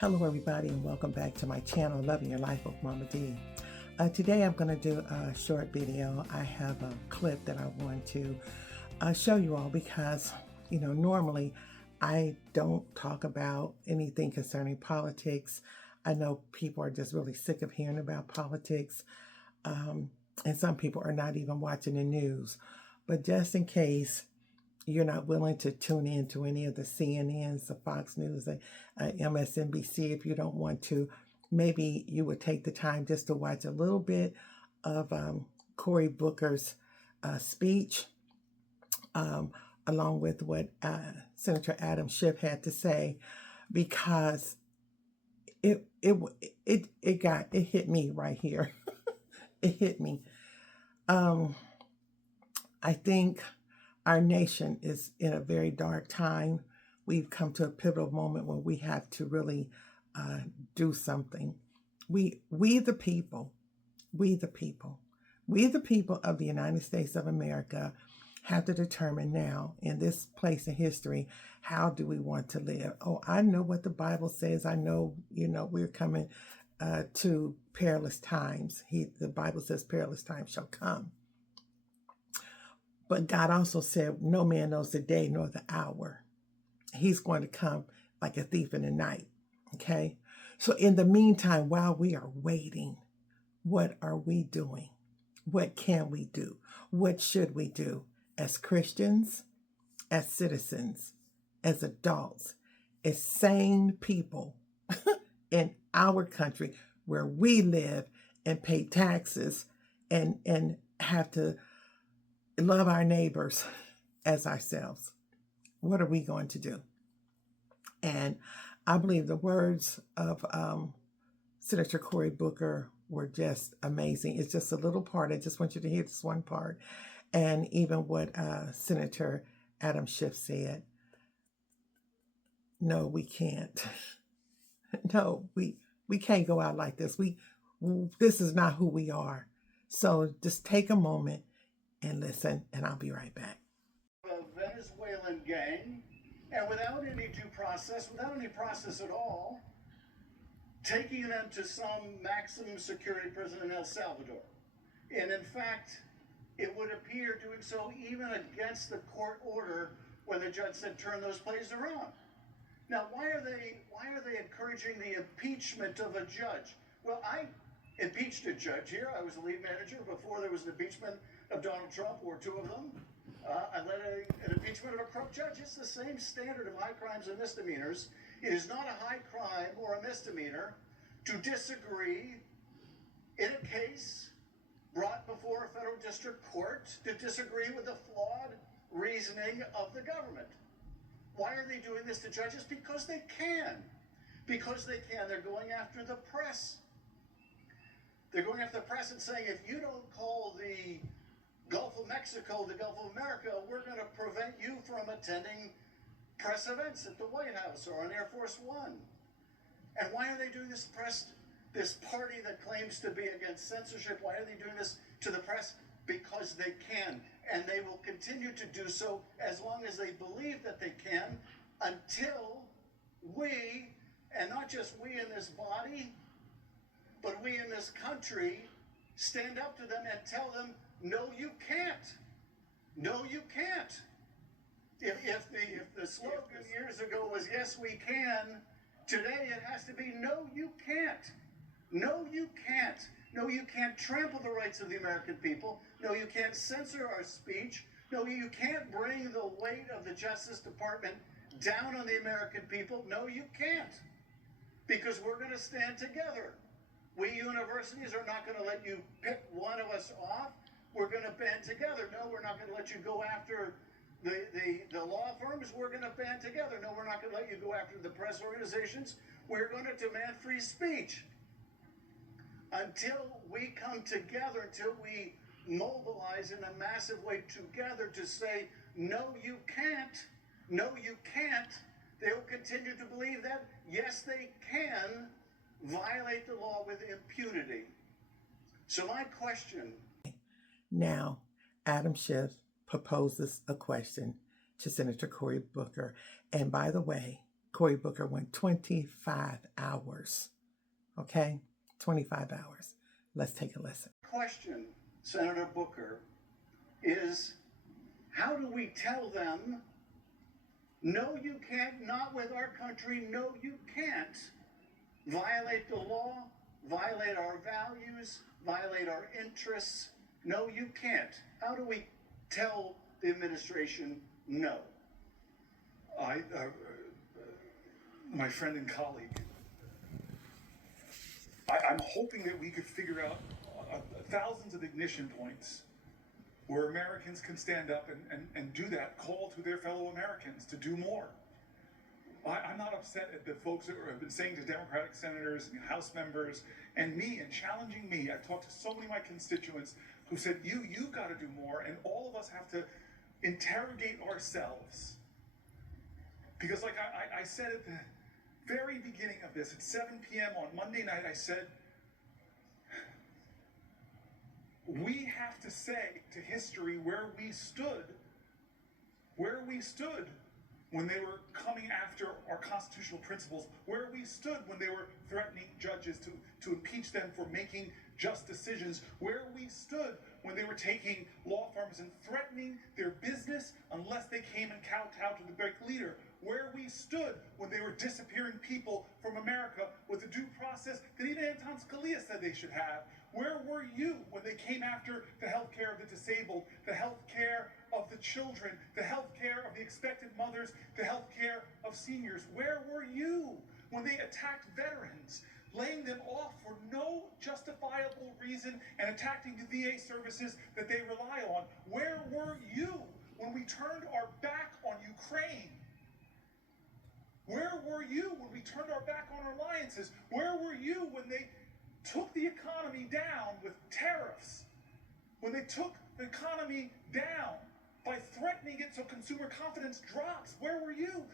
Hello everybody and welcome back to my channel, Loving Your Life with Mama D. Today I'm going to do a short video. I have a clip that I want to show you all because, normally I don't talk about anything concerning politics. I know people are just really sick of hearing about politics, and some people are not even watching the news. But just in case you're not willing to tune in to any of the CNNs, the Fox News, the MSNBC, if you don't want to, maybe you would take the time just to watch a little bit of Cory Booker's speech, along with what Senator Adam Schiff had to say, because it hit me right here. It hit me. I think our nation is in a very dark time. We've come to a pivotal moment where we have to really do something. We the people of the United States of America have to determine now, in this place in history, how do we want to live? Oh, I know what the Bible says. I know, we're coming to perilous times. The Bible says perilous times shall come. But God also said, no man knows the day nor the hour. He's going to come like a thief in the night. Okay. So in the meantime, while we are waiting, what are we doing? What can we do? What should we do as Christians, as citizens, as adults, as sane people in our country where we live and pay taxes and have to love our neighbors as ourselves? What are we going to do? And I believe the words of Senator Cory Booker were just amazing. It's just a little part. I just want you to hear this one part. And even what Senator Adam Schiff said. No, we can't. No, we can't go out like this. This is not who we are. So just take a moment and listen, and I'll be right back. A Venezuelan gang, and without any due process, without any process at all, taking them to some maximum security prison in El Salvador. And in fact, it would appear doing so even against the court order when the judge said turn those places around. Now, why are they encouraging the impeachment of a judge? Well, I impeached a judge here. I was the lead manager before there was an impeachment of Donald Trump, or two of them. I led an impeachment of a corrupt judge. It's the same standard of high crimes and misdemeanors. It is not a high crime or a misdemeanor to disagree in a case brought before a federal district court, to disagree with the flawed reasoning of the government. Why are they doing this to judges? Because they can. Because they can. They're going after the press. They're going after the press and saying, if you don't call the Gulf of Mexico the Gulf of America, we're going to prevent you from attending press events at the White House or on Air Force One. And why are they doing this press, this party that claims to be against censorship? Why are they doing this to the press? Because they can, and they will continue to do so as long as they believe that they can, until we, and not just we in this body, but we in this country, stand up to them and tell them, no, you can't. No, you can't. If the slogan years ago was, yes, we can, today it has to be, no, you can't. No, you can't. No, you can't trample the rights of the American people. No, you can't censor our speech. No, you can't bring the weight of the Justice Department down on the American people. No, you can't. Because we're going to stand together. We universities are not going to let you pick one of us off. We're going to band together. No, we're not going to let you go after the law firms. We're going to band together. No, we're not going to let you go after the press organizations. We're going to demand free speech. Until we come together, until we mobilize in a massive way together to say, no, you can't, no, you can't, they will continue to believe that, yes, they can violate the law with impunity. So my question. Now, Adam Schiff proposes a question to Senator Cory Booker. And by the way, Cory Booker went 25 hours. Okay? 25 hours. Let's take a listen. Question, Senator Booker, is how do we tell them, no, you can't, not with our country, no, you can't violate the law, violate our values, violate our interests. No, you can't. How do we tell the administration no? My friend and colleague, I'm hoping that we could figure out thousands of ignition points where Americans can stand up and do that call to their fellow Americans to do more. I'm not upset at the folks that have been saying to Democratic senators and House members and me and challenging me. I've talked to so many of my constituents who said, you've got to do more, and all of us have to interrogate ourselves. Because like I said at the very beginning of this, at 7 p.m. on Monday night, I said, we have to say to history where we stood when they were coming after our constitutional principles, where we stood when they were threatening judges to impeach them for making just decisions, where we stood when they were taking law firms and threatening their business unless they came and kowtowed to the big leader, where we stood when they were disappearing people from America with the due process that even Anton Scalia said they should have. Where were you when they came after the health care of the disabled, the health care of the children, the health care of the expectant mothers, the health care of seniors? Where were you when they attacked veterans, laying them off for no justifiable reason and attacking the VA services that they rely on? Where were you when we turned our back on Ukraine? Where were you when we turned our back on our alliances? Where were you when they took the economy down with tariffs? When they took the economy down by threatening it so consumer confidence drops? Where were you?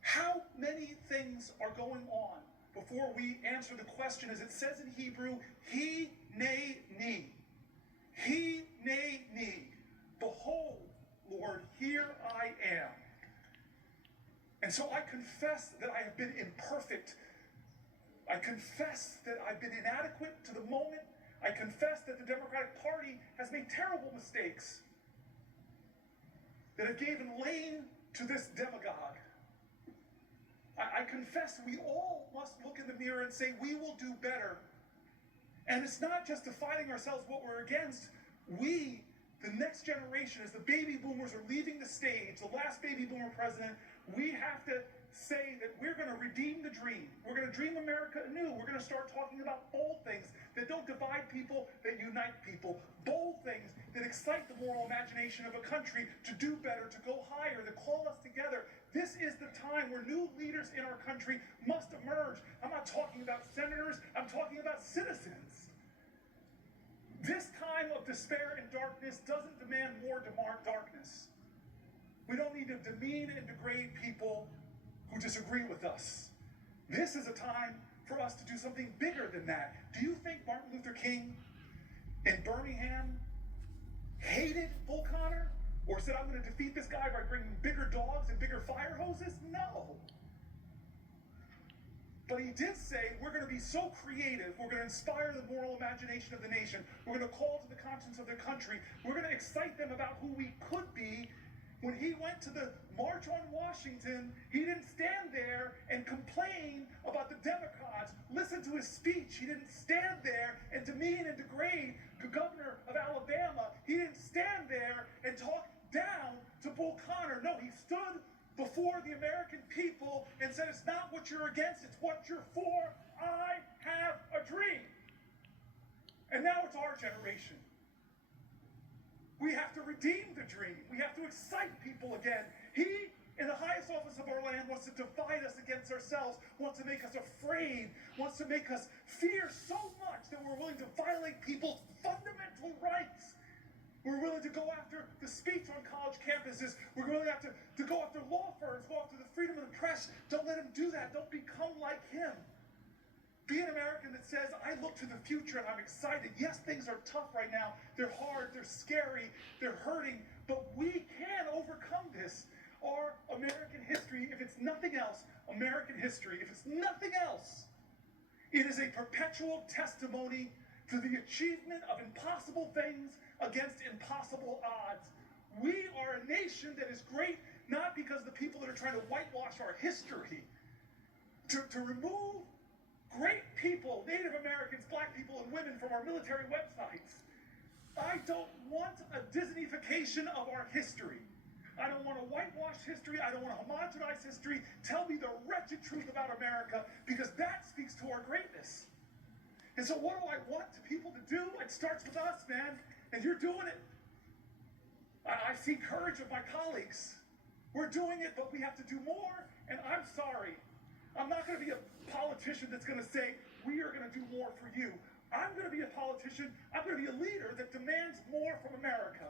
How many things are going on before we answer the question, as it says in Hebrew, he ne ni. He ne ni. Behold, Lord, here I am. And so I confess that I have been imperfect. I confess that I've been inadequate to the moment. I confess that the Democratic Party has made terrible mistakes that have given lane to this demagogue. I confess we all must look in the mirror and say, we will do better. And it's not just defining ourselves what we're against. We, the next generation, as the baby boomers are leaving the stage, the last baby boomer president, we have to say that we're going to redeem the dream. We're going to dream America anew. We're going to start talking about bold things that don't divide people, that unite people. Bold things that excite the moral imagination of a country to do better, to go higher, to call us together. This is the time where new leaders in our country must emerge. I'm not talking about senators. I'm talking about citizens. This time of despair and darkness doesn't demand more darkness. We don't need to demean and degrade people who disagree with us. This is a time for us to do something bigger than that. Do you think Martin Luther King in Birmingham hated Bull Connor? Or said, I'm going to defeat this guy by bringing bigger dogs and bigger fire hoses? No. But he did say, we're going to be so creative, we're going to inspire the moral imagination of the nation, we're going to call to the conscience of the country, we're going to excite them about who we could be. When he went to the March on Washington, he didn't stand there and complain about the Democrats. Listen to his speech. He didn't stand there and demean and degrade the governor of Alabama. He didn't stand there and talk down to Bull Connor. No, he stood before the American people and said, it's not what you're against, it's what you're for. I have a dream. And now it's our generation. We have to redeem the dream. We have to excite people again. He, in the highest office of our land, wants to divide us against ourselves, wants to make us afraid, wants to make us fear so much that we're willing to violate people's fundamental rights. We're willing to go after the speech on college campuses. We're willing to go after law firms, go after the freedom of the press. Don't let him do that. Don't become like him. Be an American that says, I look to the future and I'm excited. Yes, things are tough right now. They're hard, they're scary, they're hurting, but we can overcome this. are American history, if it's nothing else, American history, if it's nothing else, it is a perpetual testimony to the achievement of impossible things against impossible odds. We are a nation that is great not because the people that are trying to whitewash our history, to remove great people, Native Americans, black people, and women from our military websites. I don't want a Disneyfication of our history. I don't want to whitewash history. I don't want to homogenize history. Tell me the wretched truth about America, because that speaks to our greatness. And so what do I want people to do? It starts with us, man, and you're doing it. I see courage of my colleagues. We're doing it, but we have to do more, and I'm sorry. I'm not going to be a politician that's going to say, we are going to do more for you. I'm going to be a politician. I'm going to be a leader that demands more from America.